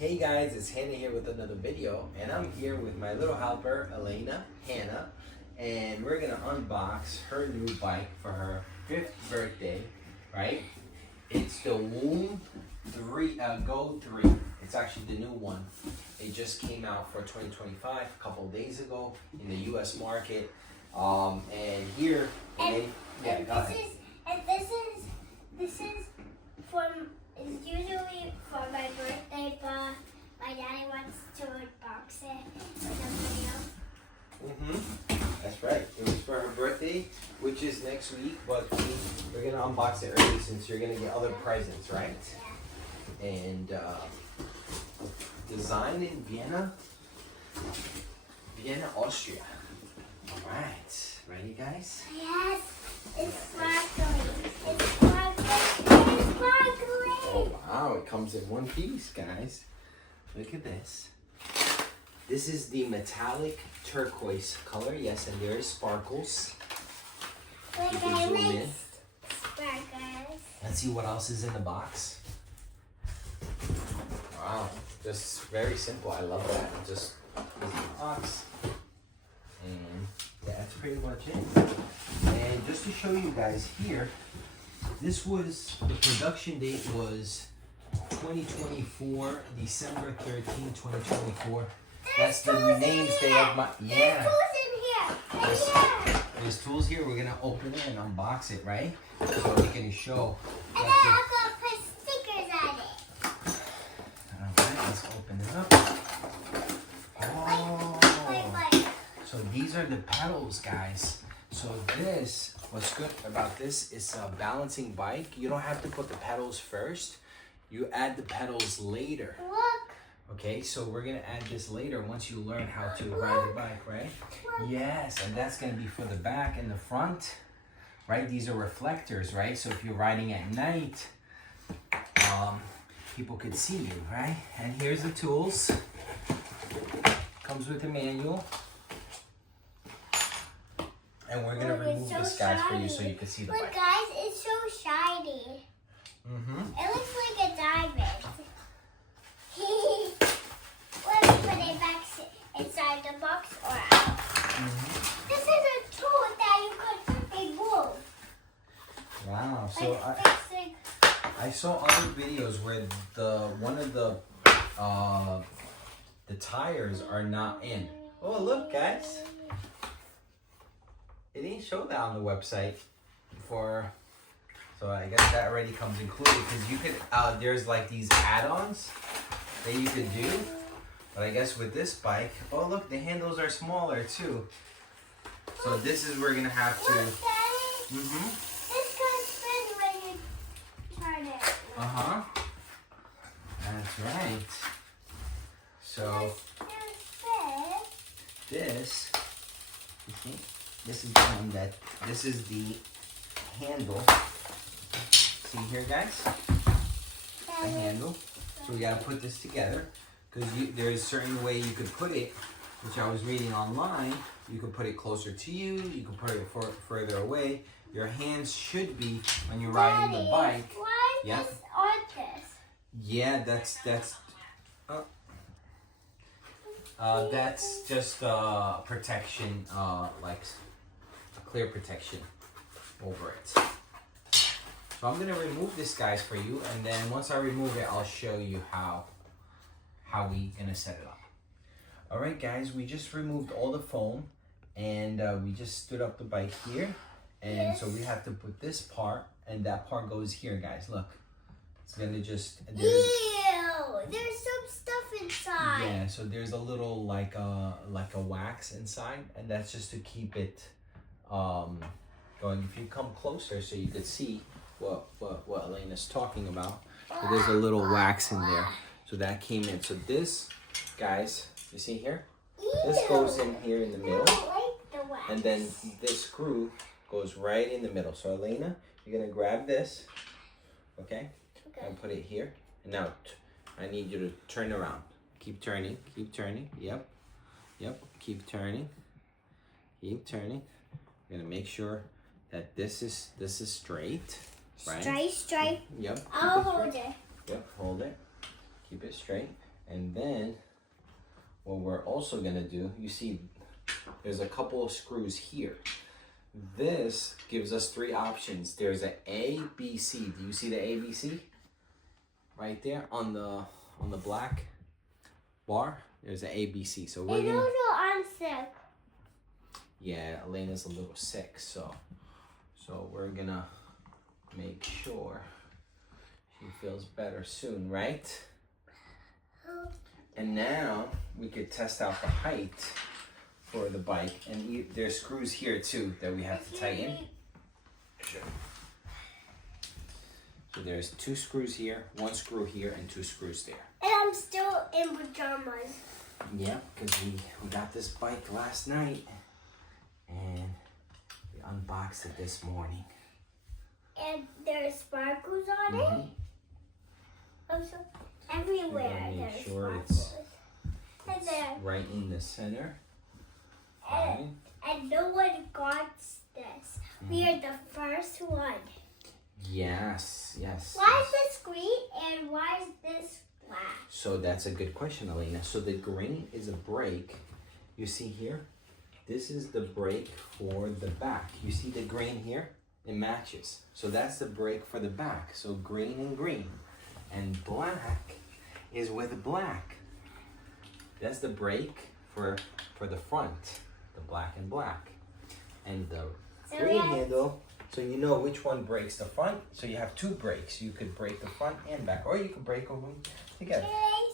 Hey guys, it's Hannah here with another video, and I'm here with my little helper, Elaina, Hannah, and we're gonna unbox her new bike for her 5th birthday, right? It's the Woom GO 3. It's actually the new one. It just came out for 2025 a couple of days ago in the US market. And here, this is is usually for my birthday, but my daddy wants to unbox it in a video. That's right. It was for her birthday, which is next week, but we're gonna unbox it early since you're gonna get other presents, right? Yeah. And design in Vienna, Austria. All right, ready, guys? Yes, it's sparkling. It's sparkling. It's sparkling. Oh wow! It comes in one piece, guys. Look at this. This is the metallic turquoise color. Yes, and there is sparkles. Like You can zoom in. Sparkles. Let's see what else is in the box. Wow, just very simple. I love that. Just easy box. And that's pretty much it. And just to show you guys here, this was, the production date was 2024, December 13, 2024. That's the release day of my, yeah. There's tools in here. There's tools here. We're gonna open it and unbox it, right? So we can show. And then I'm gonna put stickers on it. Alright, let's open it up. Oh, so these are the pedals, guys. So this, what's good about this is a balancing bike. You don't have to put the pedals first. You add the pedals later. Look. Okay, so we're gonna add this later once you learn how to ride the bike, right? Yes, and that's gonna be for the back and the front, right? These are reflectors, right? So if you're riding at night, people could see you, right? And here's the tools. Comes with a manual. And we're gonna remove this, guys, for you so you can see the bike. bike. Look, guys, it's so shiny. It looks like a diamond. Let me put it back inside the box or out. This is a tool that you could remove. Wow. So like I saw other videos where one of the tires are not in. Oh, look, guys. It didn't show that on the website before. So I guess that already comes included because you could, there's like these add-ons that you could do. But I guess with this bike, oh look, the handles are smaller too. So this is where we're gonna have to. Look, Daddy. This can spin when you turn it. That's right. So this, you see, this is the one that, this is the handle. See here, guys? The handle. So we gotta put this together because there's a certain way you could put it, which I was reading online. You could put it closer to you. You could put it further away. Your hands should be when you're riding the bike. Why is this on this? Yeah, that's just protection, like a clear protection over it. So I'm gonna remove this, guys, for you, and then once I remove it, I'll show you how we gonna set it up. All right, guys, we just removed all the foam, and we just stood up the bike here, and so we have to put this part, and that part goes here, guys. Look, it's gonna just. Ew! There's some stuff inside. Yeah, so there's a little like a wax inside, and that's just to keep it going. If you come closer, so you could see what Elaina's talking about. So there's a little wax in there. So that came in. So this, guys, you see here? This goes in here in the middle. And then this screw goes right in the middle. So Elaina, you're gonna grab this, okay? And put it here. And now I need you to turn around. Keep turning, keep turning. Yep, keep turning. Keep turning. You're gonna make sure that this is straight. Right? Straight. Yep. I'll hold it. Yep, hold it. Keep it straight. And then what we're also gonna do, you see there's a couple of screws here. This gives us 3 options. There's an A, B, C. Do you see the A, B, C? Right there on the black bar. There's an A, B, C. So we're gonna... I'm sick. Yeah, Elena's a little sick, so we're gonna make sure she feels better soon, right? And now we could test out the height for the bike, and there's screws here too that we have to tighten. Sure. So there's 2 screws here, 1 screw here, and 2 screws there. And I'm still in pajamas. Yeah, because we got this bike last night, and we unboxed it this morning. And there's sparkles on it. Also, everywhere Make there's sure sparkles. And then, right in the center. and no one got this. We are the first one. Yes. Why is this green and why is this black? So that's a good question, Elaina. So the green is a brake. You see here? This is the brake for the back. You see the green here? It matches. So that's the brake for the back. So green and green. And black is with black. That's the brake for the front. The black and black. And the green handle, so you know which one brakes the front. So you have 2 brakes. You could brake the front and back, or you could brake them together.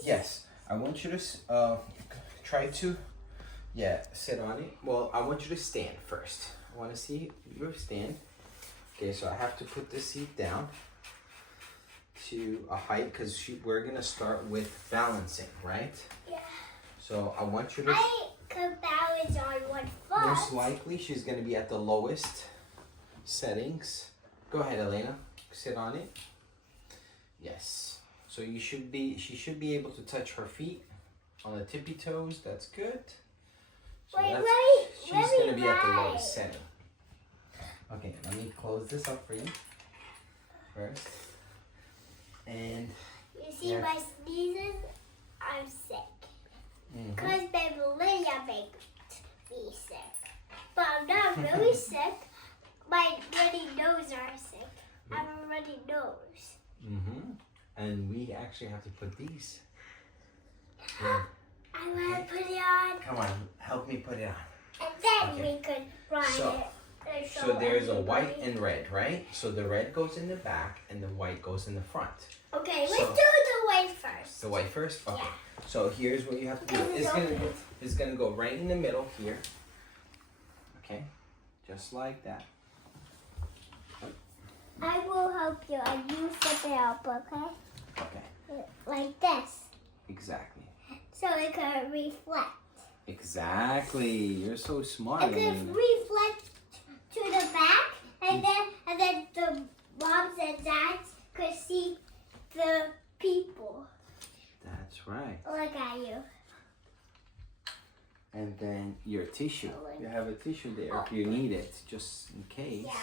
Yes. I want you to try to, sit on it. Well, I want you to stand first. I want to see you stand. Okay, so I have to put the seat down to a height because we're gonna start with balancing, right? Yeah. So I want you to. I could balance on one foot. Most likely, she's gonna be at the lowest settings. Go ahead, Elaina. Sit on it. Yes. So she should be able to touch her feet on the tippy toes. That's good. So she's gonna be at the lowest setting. Okay, let me close this up for you first. And you see my sneezes? I'm sick. Because baby Lydia made me sick. But I'm not really sick. My runny nose are sick. I have a runny nose. And we actually have to put these. I want to put it on. Come on, help me put it on. And then we could ride it. So there's a white and red, right? So the red goes in the back and the white goes in the front. Okay, let's do the white first. The white first? Okay. Yeah. So here's what you have to do. It's gonna go right in the middle here. Okay, just like that. I will help you and you flip it up, okay? Okay. Like this. Exactly. So it can reflect. Exactly. You're so smart. It can reflect to the back, and then the moms and dads could see the people. That's right. Look at you. And then your tissue. You have a tissue there if you need it, just in case. Yeah.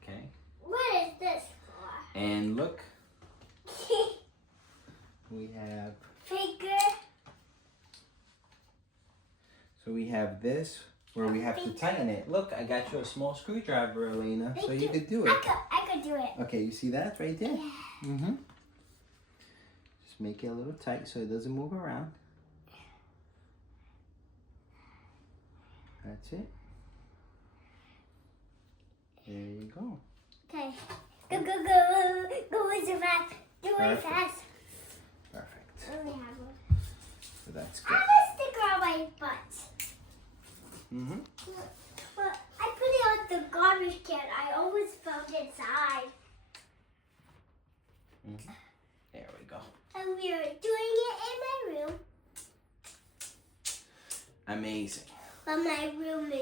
Okay. What is this for? And look, we have. Finger. So we have this where we have to tighten it. Look, I got you a small screwdriver, Elaina, so you could do it. I could do it. Okay, you see that right there? Yeah. Just make it a little tight so it doesn't move around. That's it. There you go. Okay. Go, go, go. Go so fast. Do it Perfect. fast. Perfect. I only have one. So that's I good. have a sticker on my butt. But I put it on the garbage can. I always found it inside. There we go. And we are doing it in my room. Amazing. But my room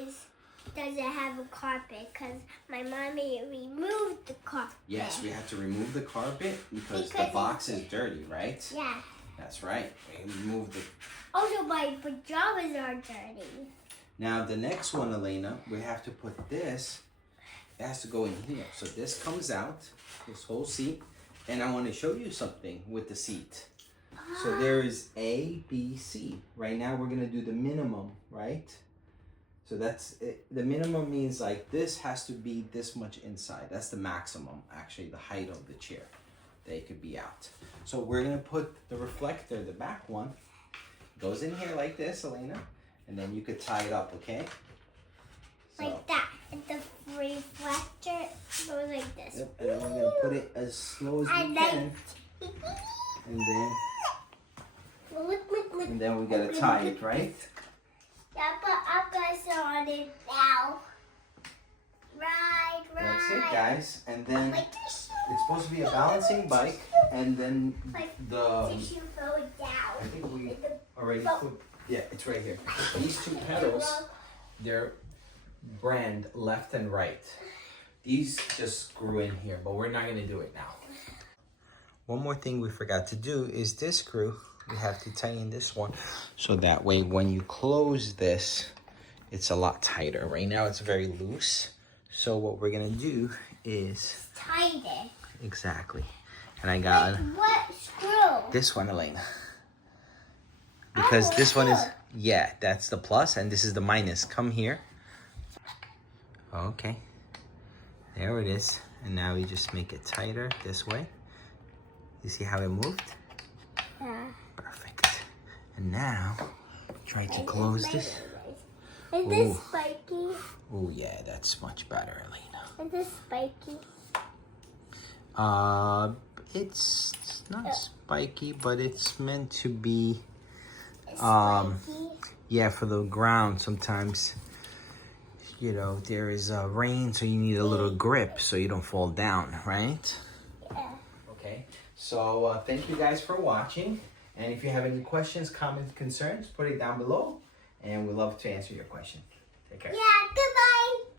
doesn't have a carpet because my mommy removed the carpet. Yes, we have to remove the carpet because the box is dirty, right? Yeah. That's right. We removed it. Also, my pajamas are dirty. Now the next one, Elaina, we have to put this. It has to go in here. So this comes out, this whole seat, and I want to show you something with the seat. So there is A, B, C. Right now we're gonna do the minimum, right? So that's it. The minimum means like this has to be this much inside. That's the maximum, actually, the height of the chair. They could be out. So we're gonna put the reflector, the back one, goes in here like this, Elaina, and then you could tie it up, okay? So, like that. And the reflector goes like this. yep, and then we're gonna put it as slow as we can. And then we gotta tie it, right? Yeah, but I'm gonna sit on it now. Right. That's it, guys. And then Like it's supposed to be a balancing bike, and then the you should throw it down. I think we already put, yeah, it's right here. These two pedals, they're brand left and right. These just screw in here, but we're not gonna do it now. One more thing we forgot to do is this screw. We have to tighten this one, so that way when you close this, it's a lot tighter. Right now it's very loose. So what we're gonna do is Tighten. exactly. And I got What screw? this one, Elaina. Because this one is, yeah, that's the plus and this is the minus. Come here. Okay. There it is. And now we just make it tighter this way. You see how it moved? Yeah. Perfect. And now, try to close this. Is this spiky? Oh yeah, that's much better, Elaina. Is this spiky? It's not spiky, but it's meant to be, Spiky? yeah, for the ground. Sometimes, you know, there is rain, so you need a little grip so you don't fall down, right? Yeah. Okay, so thank you guys for watching. And if you have any questions, comments, concerns, put it down below. And we'd love to answer your question. Take care. Yeah, goodbye.